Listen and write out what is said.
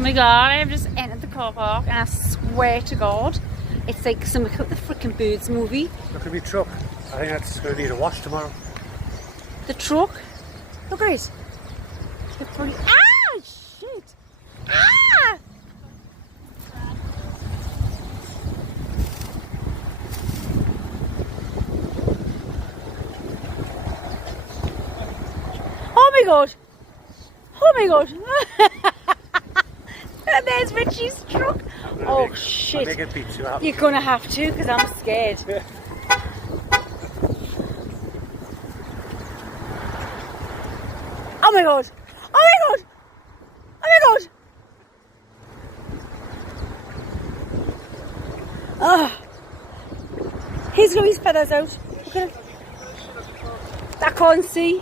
Oh my god, I've just entered the car park and I swear to God, it's like something like the freaking Birds movie. Look at me truck. I think that's going to need a wash tomorrow. The truck? Look at it. It's pretty. Ah! Shit! Ah! Oh my god! Oh my god! And there's Richie's truck. Oh shit! I'm making pizza. You're gonna have to, because I'm scared. Oh my god! Oh my god! Oh my god! Oh. He's got his feathers out. Look at it. I can't see.